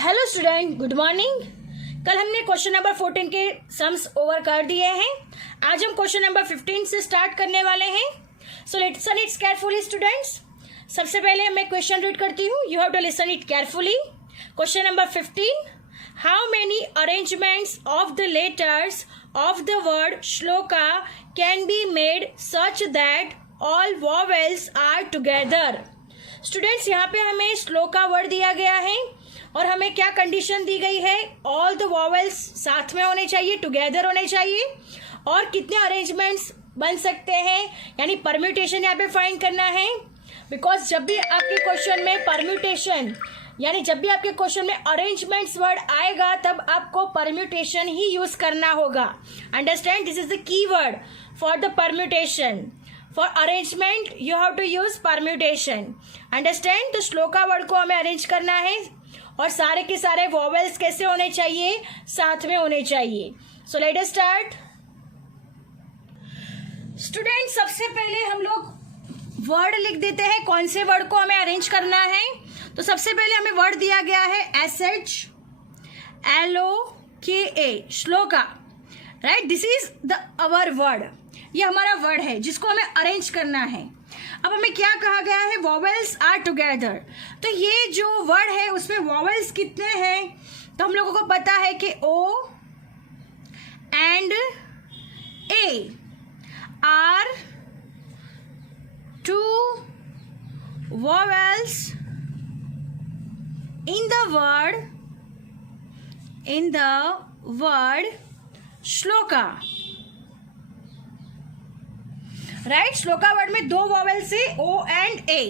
Hello student, good morning. कल हमने question number 14 के सम्स ओवर कर दिए हैं। आज हम क्वेश्चन नंबर 15 से स्टार्ट करने वाले हैं। So listen it carefully students. सबसे पहले मैं क्वेश्चन रीड करती हूँ, you have to listen it carefully. Question number 15, how many arrangements of the letters of the word shloka can be made such that all vowels are together. Students, यहाँ पे हमें shloka word दिया गया है और हमें क्या कंडीशन दी गई है, ऑल द वॉवेल्स साथ में होने चाहिए, टुगेदर होने चाहिए। और कितने अरेंजमेंट्स बन सकते हैं, यानी परम्यूटेशन यहाँ पे फाइंड करना है। बिकॉज जब भी आपके क्वेश्चन में परम्यूटेशन, यानी जब भी आपके क्वेश्चन में अरेंजमेंट्स वर्ड आएगा तब आपको परम्यूटेशन ही यूज करना होगा। Understand, this is the key word for the permutation. For arrangement you have to use permutation. Understand, तो श्लोका वर्ड को हमें अरेंज करना है और सारे के सारे वॉवेल्स कैसे होने चाहिए, साथ में होने चाहिए। सो लेट अस स्टार्ट। स्टूडेंट, सबसे पहले हम लोग वर्ड लिख देते हैं, कौन से वर्ड को हमें अरेंज करना है। तो सबसे पहले हमें वर्ड दिया गया है SHLOKA, shloka, right. This is the our word, ये हमारा वर्ड है जिसको हमें अरेंज करना है। अब हमें क्या कहा गया है, वॉवेल्स आर टुगेदर। तो ये जो वर्ड है उसमें वॉवेल्स कितने हैं, तो हम लोगों को पता है कि O and A are 2 vowels in the word shloka, right. Shloka word में 2 वॉवेल्स है, O एंड A।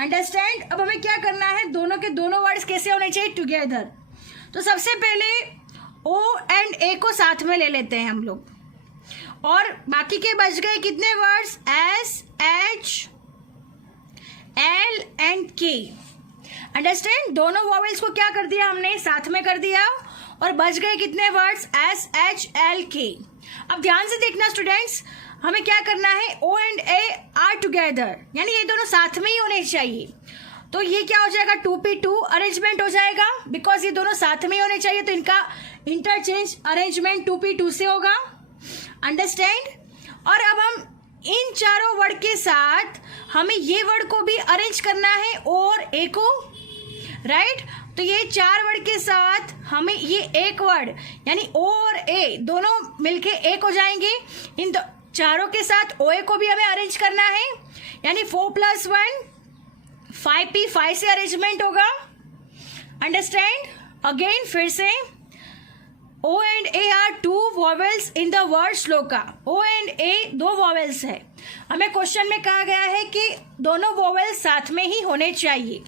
अंडरस्टैंड। अब हमें क्या करना है, दोनों के दोनों वर्ड्स कैसे होने चाहिए, टुगेदर। तो सबसे पहले O एंड A को साथ में ले लेते हैं हम लोग, और बाकी के बच गए कितने words, S H L and K। Understand, दोनों वॉवेल्स को क्या कर दिया हमने, साथ में कर दिया, और बच गए कितने words, S H L K। अब ध्यान से देखना स्टूडेंट्स, हमें क्या करना है, O and A are together, यानी ये दोनों साथ में ही होने चाहिए। तो ये क्या हो जाएगा, 2P2 अरेंजमेंट हो जाएगा, बिकॉज ये दोनों साथ में ही होने चाहिए, तो इनका इंटरचेंज अरेंजमेंट 2P2 से होगा। अंडरस्टैंड। और अब हम इन चारों वर्ड के साथ हमें ये वर्ड को भी अरेंज करना है, और A को, राइट। तो ये 4 वर्ड के साथ हमें ये एक वर्ड, यानी O और A दोनों मिलके एक हो जाएंगे। इन चारों के साथ OA को भी हमें अरेंज करना है, यानी 4 + 1 5P, 5 से अरेंजमेंट होगा। अंडरस्टैंड। अगेन फिर से, O and A are 2 vowels in the word shloka. O and A 2 vowels है। हमें क्वेश्चन में कहा गया है कि दोनों वॉवेल्स साथ में ही होने चाहिए।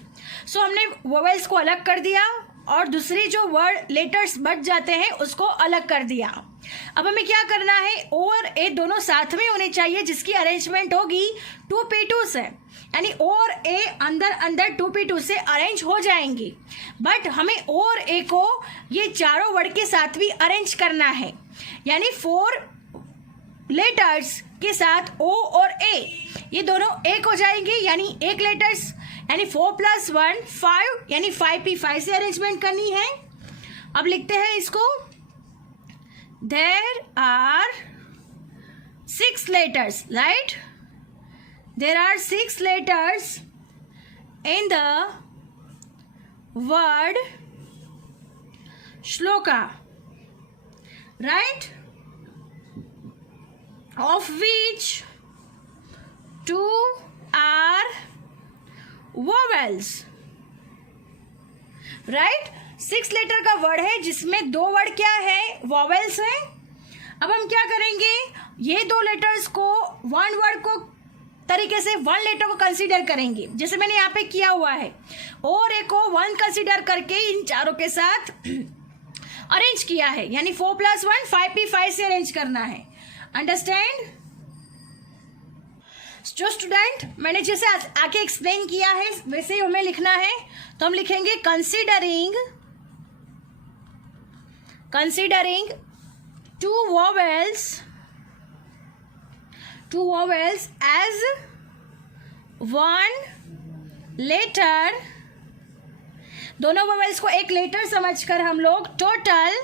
सो हमने वॉवेल्स को अलग कर दिया और दूसरी जो वर्ड लेटर्स बच जाते हैं उसको अलग कर दिया। अब हमें क्या करना है, O और A दोनों साथ में होने चाहिए, जिसकी अरेंजमेंट होगी 2P2 से, यानी O और A अंदर अंदर 2P2 से अरेंज हो जाएंगी। बट हमें O और A को ये चारों वर्ड के साथ भी अरेंज करना है, यानी 4 लेटर्स के साथ O और A ये दोनों एक हो जाएंगे, यानी एक लेटर्स, यानी 4 + 1 5, यानी 5P, 5 से अरेंजमेंट करनी है। अब लिखते हैं इसको, there are 6 letters, right? There are 6 letters in the word shloka, right? Of which 2 are vowels, right? 6 letter का वर्ड है जिसमें 2 वर्ड क्या है, वॉवेल्स है। अब हम क्या करेंगे, ये 2 लेटर्स को 1 वर्ड को तरीके से 1 लेटर को कंसीडर करेंगे, जैसे मैंने यहाँ पे किया हुआ है। और एक को 1 कंसीडर करके इन चारों के साथ अरेंज किया है, यानी 4 + 1 5P, 5 से अरेंज करना है। अंडरस्टैंड। जो स्टूडेंट मैंने जैसे आके एक्सप्लेन किया है वैसे ही हमें लिखना है। तो हम लिखेंगे कंसीडरिंग 2 vowels as 1 letter दोनों वोवेल्स को एक लेटर समझकर हम लोग टोटल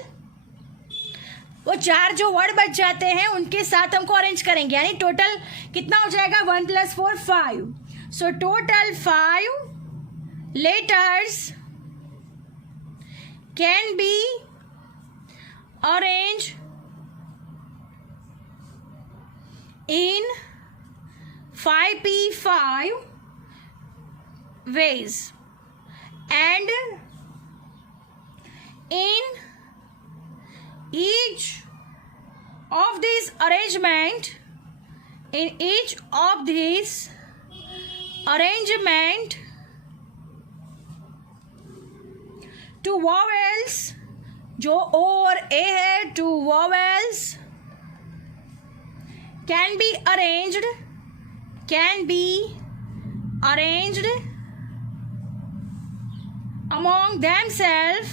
वो 4 जो वर्ड बच जाते हैं उनके साथ हमको अरेंज करेंगे, यानी टोटल कितना हो जाएगा 1 + 4 5. So total 5 letters can be arrange in 5p5 ways, and in each of these arrangement two vowels, जो O और A है, two vowels can be arranged among themselves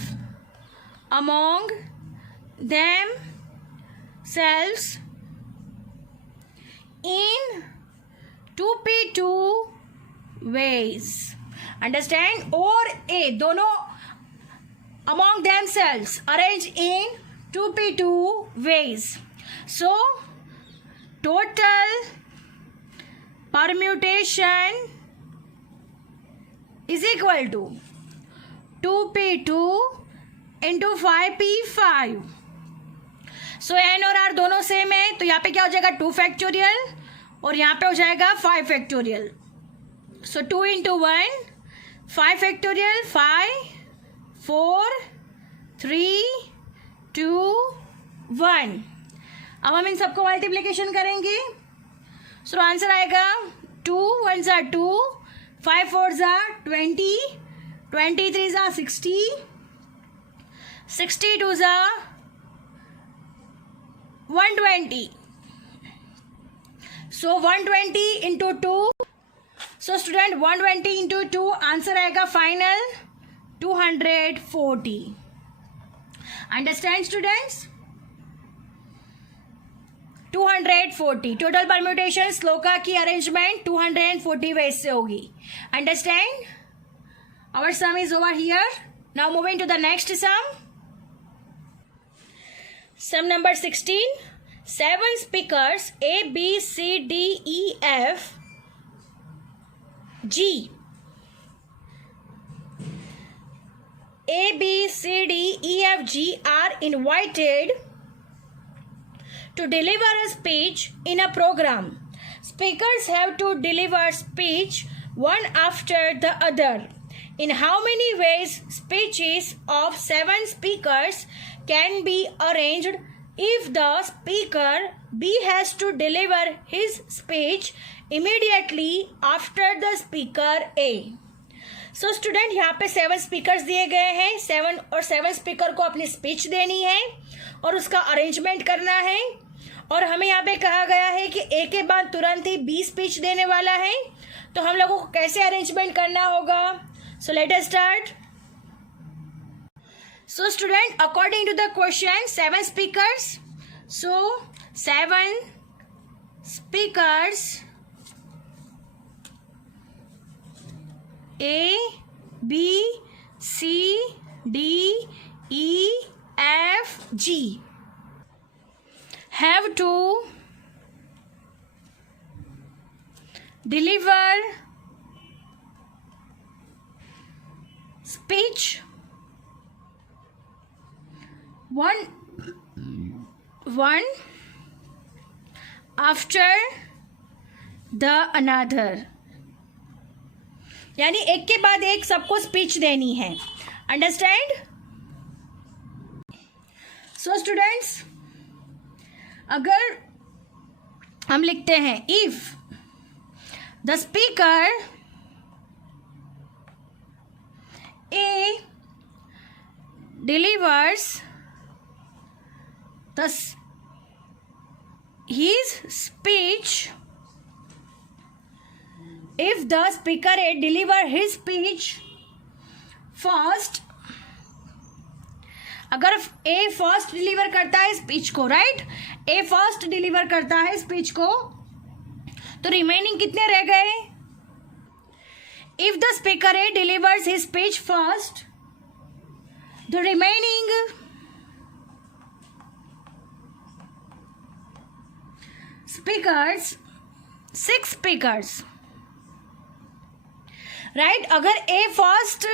in 2p2 ways. Understand? और A दोनों among themselves arrange in 2p2 ways. So total permutation is equal to 2p2 into 5p5. So n और r दोनों same है, तो यहाँ पे क्या हो जाएगा 2 फैक्टोरियल और यहाँ पे हो जाएगा 5 फैक्टोरियल. सो 2 into 1 5 फैक्टोरियल 5 4 3 2 1. अब हम इन सबको मल्टीप्लिकेशन करेंगे. सो आंसर आएगा 2 1 = 2, 5 4 = 20, 23 = 60, 62 = 120. So 120 into 2. So student 120 into 2 answer आएगा final 240. Understand students? 240 total permutation Shloka की अरेंजमेंट 240 वेज से होगी. Understand? Our sum is over here. Now moving to the next sum. Sum number 16. 7 speakers A, B, C, D, E, F, G. A, B, C, D, E, F, G are invited to deliver a speech in a program. Speakers have to deliver speech one after the other. In how many ways speeches of 7 speakers can be arranged if the speaker B has to deliver his speech immediately after the speaker A? So student यहाँ पे 7 speakers दिए गए हैं. 7 speaker को अपनी speech देनी है और उसका अरेंजमेंट करना है. और हमें यहाँ पे कहा गया है कि ए के बाद तुरंत ही बी स्पीच देने वाला है, तो हम लोगों को कैसे अरेंजमेंट करना होगा. So let us start. So student according to the question 7 speakers. So 7 speakers A, B, C, D, E, F, G have to deliver speech one after the another. यानी एक के बाद एक सबको स्पीच देनी है. अंडरस्टैंड? सो स्टूडेंट्स अगर हम लिखते हैं if the speaker A delivers his speech, if the speaker A deliver his speech first, अगर A फर्स्ट डिलीवर करता है स्पीच को, राइट, A फर्स्ट डिलीवर करता है स्पीच को, तो रिमेनिंग कितने रह गए. If the speaker A delivers his speech first, The remaining speakers, 6 speakers, right अगर ए फर्स्ट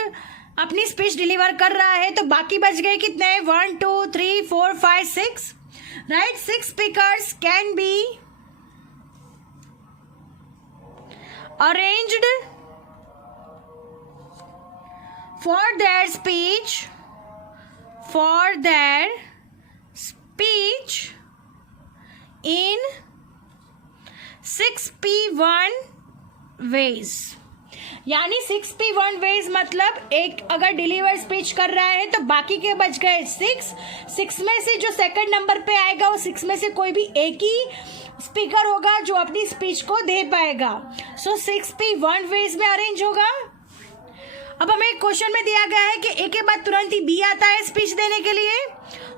अपनी स्पीच डिलीवर कर रहा है तो बाकी बच गए कितने 1 2 3 4 5 6 right 6 speakers can B arranged for their speech in 6P1 ways. यानी 6P1 वेज मतलब एक अगर डिलीवर स्पीच कर रहा है तो बाकी के बच गए 6 में से जो सेकंड नंबर पे आएगा वो 6 में से कोई भी एक ही स्पीकर होगा जो अपनी स्पीच को दे पाएगा. सो 6P1 वेज में अरेंज होगा. अब हमें एक क्वेश्चन में दिया गया है कि ए के बाद तुरंत ही बी आता है स्पीच देने के लिए,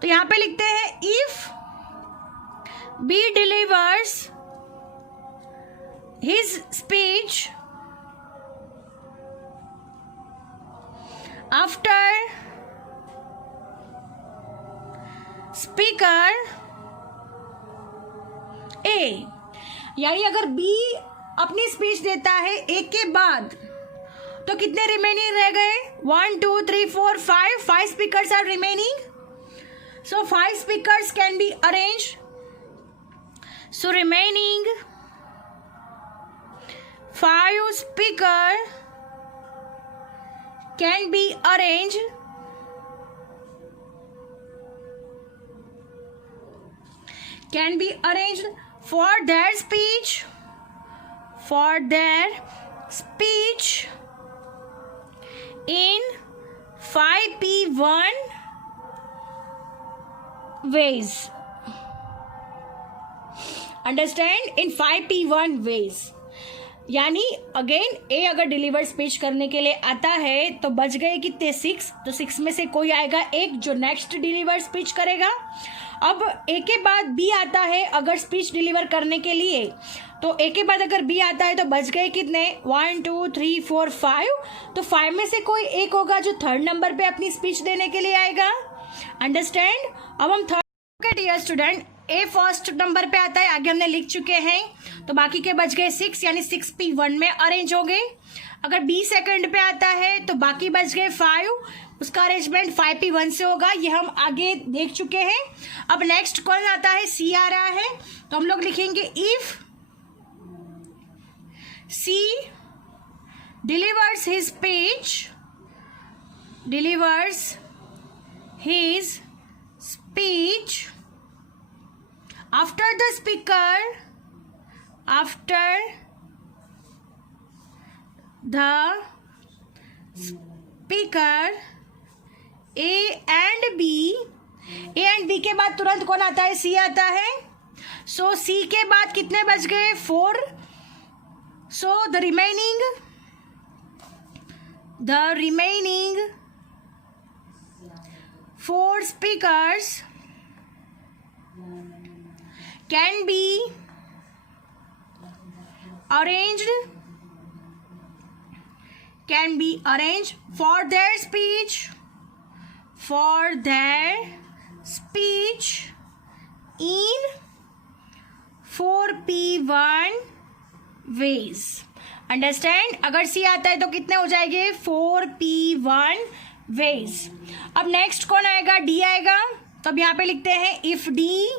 तो यहां पे लिखते हैं if B delivers his speech after speaker A, यानी अगर बी अपनी स्पीच देता है ए के बाद तो कितने रिमेनिंग रह गए 1 2 3 4 5 speakers are remaining. So 5 speakers can be arrange. So remaining 5 speaker can be arranged for their speech in 5P1 ways. Understand? In 5P1 ways. यानी अगेन ए अगर डिलीवर स्पीच करने के लिए आता है तो बच गए कितने 6, तो 6 में से कोई आएगा एक जो नेक्स्ट डिलीवर स्पीच करेगा. अब ए के बाद बी आता है अगर स्पीच डिलीवर करने के लिए, तो ए के बाद अगर बी आता है तो बच गए कितने 1 2 3 4 5, तो 5 में से कोई एक होगा जो थर्ड नंबर पे अपनी स्पीच देने के लिए आएगा. अंडरस्टैंड. अब हम थर्ड डियर स्टूडेंट ए फर्स्ट नंबर पे आता है, आगे हमने लिख चुके हैं, तो बाकी के बच गए 6 यानी 6P1 में अरेंज हो गए. अगर बी सेकंड पे आता है तो बाकी बच गए 5, उसका अरेंजमेंट 5P1 से होगा, ये हम आगे देख चुके हैं. अब नेक्स्ट कौन आता है सी आ रहा है, तो हम लोग लिखेंगे if C delivers his speech after the speaker A and B के बाद तुरंत कौन आता है C आता है. सो C के बाद कितने बच गए 4. सो the remaining 4 speakers can be arranged for their speech in 4P1 ways. Understand. अगर सी आता है तो कितने हो जाएंगे 4P1 ways. अब नेक्स्ट कौन आएगा डी आएगा, तो अब यहां पे लिखते हैं if D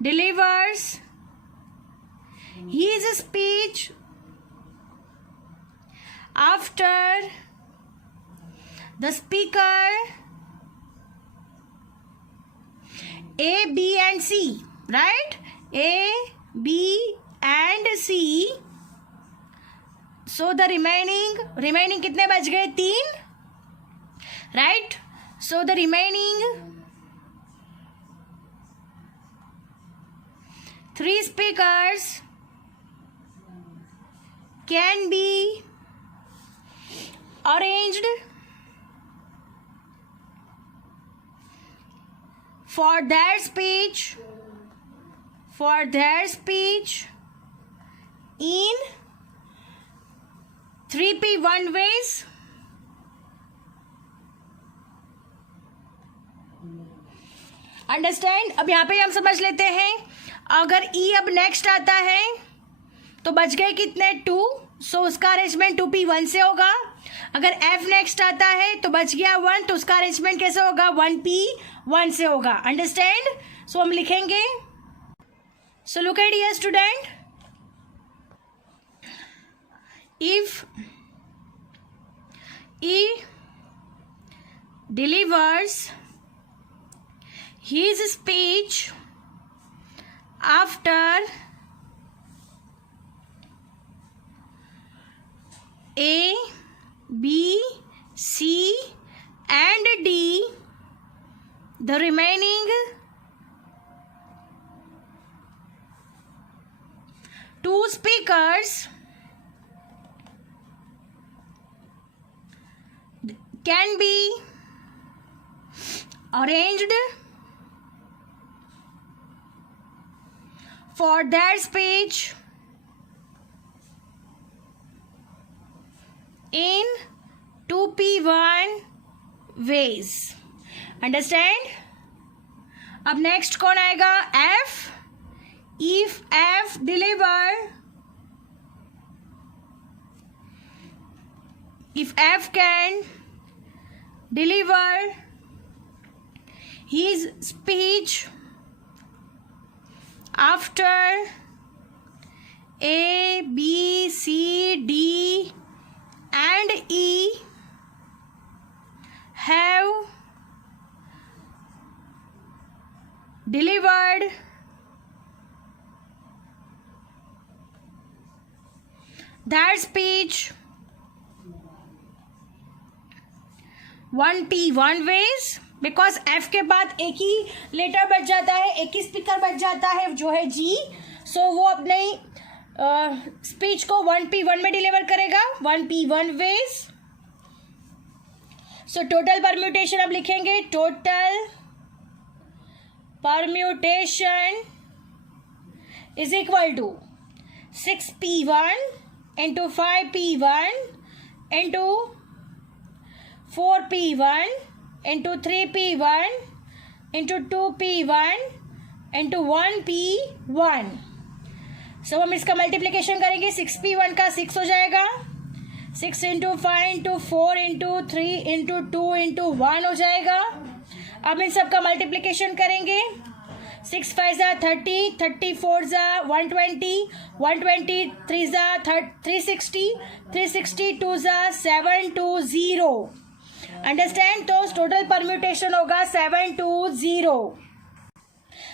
delivers his speech after the speaker A, B and C, right? A, B and C. So the remaining कितने बच गए 3, right? So the remaining 3 speakers can be arranged for their speech in 3P1 ways. Understand. अब यहाँ पे हम समझ लेते हैं, अगर ई अब नेक्स्ट आता है तो बच गए कितने 2, सो उसका अरेंजमेंट 2p1 से होगा। अगर एफ नेक्स्ट आता है तो बच गया 1, तो उसका अरेंजमेंट कैसे होगा 1p1 से होगा। अंडरस्टैंड। सो हम लिखेंगे, so look at here student, if E delivers his speech after A, B, C and D, the remaining 2 speakers can be arranged for their speech in 2p1 ways. Understand? अब next कौन आएगा, F. If F can deliver his speech after A, B, C, D and E have delivered their speech 1p1 ways, because F के बाद एक ही letter बच जाता है, एक ही स्पीकर बच जाता है जो है जी, सो वो अपने स्पीच को 1p1 में डिलीवर करेगा 1p1 veg. So total permutation अब लिखेंगे, total permutation is equal to 6p1 into 5p1 into 4p1 into 3p1 into 2p1 into 1p1। So हम इसका मल्टीप्लिकेशन करेंगे, 6p1 का 6 हो जाएगा, 6 into 5 into 4 into 3 into 2 into 1 हो जाएगा। अब इन सब का मल्टीप्लिकेशन करेंगे, 6 5 ज़ा 30, 34 ज़ा 120, 120 3 ज़ा 360, 360 2 ज़ा 720। अंडरस्टैंड। तो टोटल परम्यूटेशन होगा 720।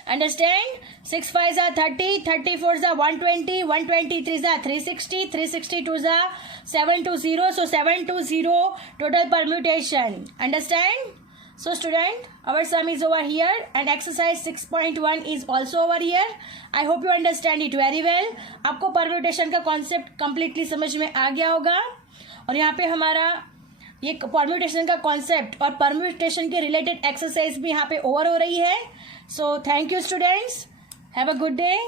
अंडरस्टैंड। 6 5 ज़ा 30, 34 ज़ा 120, 120 3 ज़ा 360, 360 2 ज़ा 720, so 720 total permutation. Understand? So student, our sum is over here and exercise 6.1 is also over here. I hope you understand it very well. आपको permutation का concept completely समझ में आ गया होगा और यहाँ पे हमारा ये परम्यूटेशन का कॉन्सेप्ट और परम्यूटेशन के रिलेटेड एक्सरसाइज भी यहाँ पे ओवर हो रही है। So thank you students, have a good day.